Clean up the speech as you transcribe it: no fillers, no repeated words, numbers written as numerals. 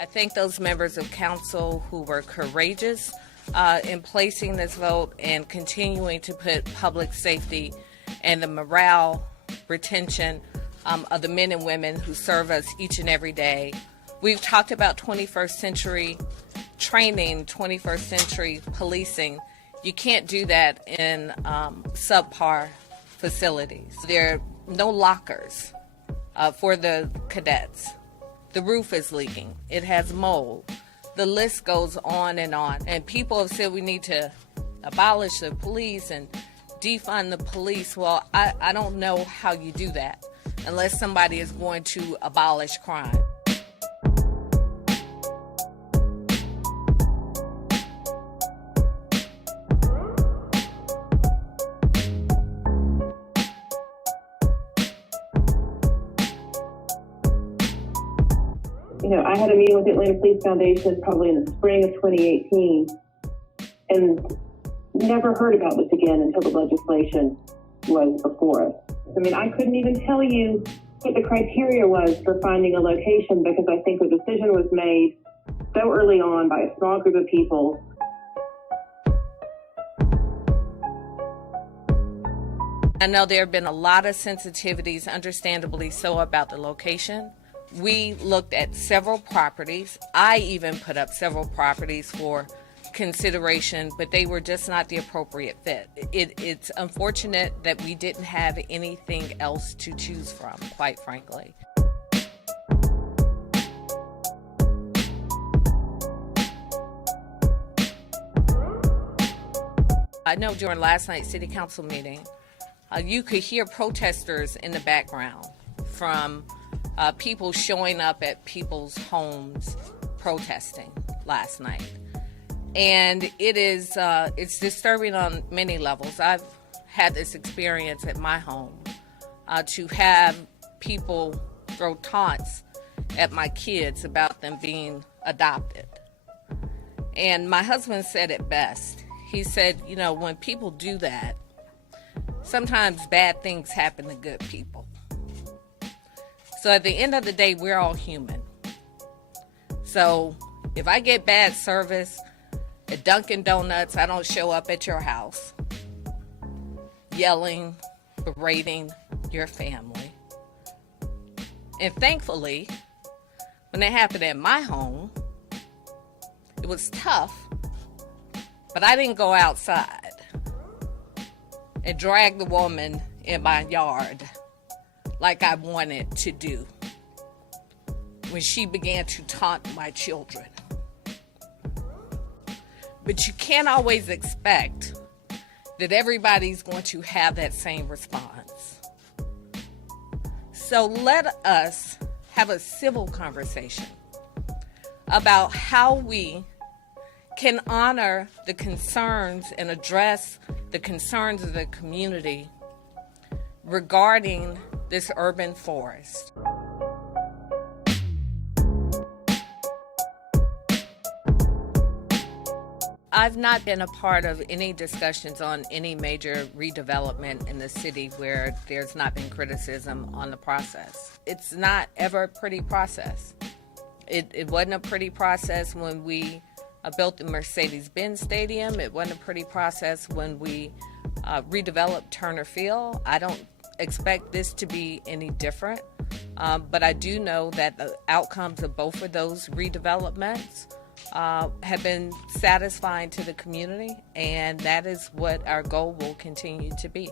I thank those members of council who were courageous in placing this vote and continuing to put public safety and the morale, retention of the men and women who serve us each and every day. We've talked about 21st century training, 21st century policing. You can't do that in subpar facilities. There are no lockers for the cadets. The roof is leaking. It has mold. The list goes on. And people have said we need to abolish the police and defund the police. Well, I don't know how you do that unless somebody is going to abolish crime. I had a meeting with the Atlanta Police Foundation probably in the spring of 2018 and never heard about this again until the legislation was before us. I couldn't even tell you what the criteria was for finding a location because I think the decision was made so early on by a small group of people. I know there have been a lot of sensitivities, understandably so, about the location. We looked at several properties. I even put up several properties for consideration, but they were just not the appropriate fit. It's unfortunate that we didn't have anything else to choose from, quite frankly. I know during last night's city council meeting, you could hear protesters in the background from people showing up at people's homes protesting last night. And it's disturbing on many levels. I've had this experience at my home to have people throw taunts at my kids about them being adopted. And my husband said it best. He said, when people do that, sometimes bad things happen to good people. So at the end of the day, we're all human. So if I get bad service at Dunkin' Donuts, I don't show up at your house yelling, berating your family. And thankfully, when it happened at my home, it was tough, but I didn't go outside and drag the woman in my yard like I wanted to do when she began to taunt my children. But you can't always expect that everybody's going to have that same response. So let us have a civil conversation about how we can honor the concerns and address the concerns of the community regarding this urban forest. I've not been a part of any discussions on any major redevelopment in the city where there's not been criticism on the process. It's not ever a pretty process. It wasn't a pretty process when we built the Mercedes-Benz Stadium. It wasn't a pretty process when we redeveloped Turner Field. I don't expect this to be any different, but I do know that the outcomes of both of those redevelopments have been satisfying to the community, and that is what our goal will continue to be.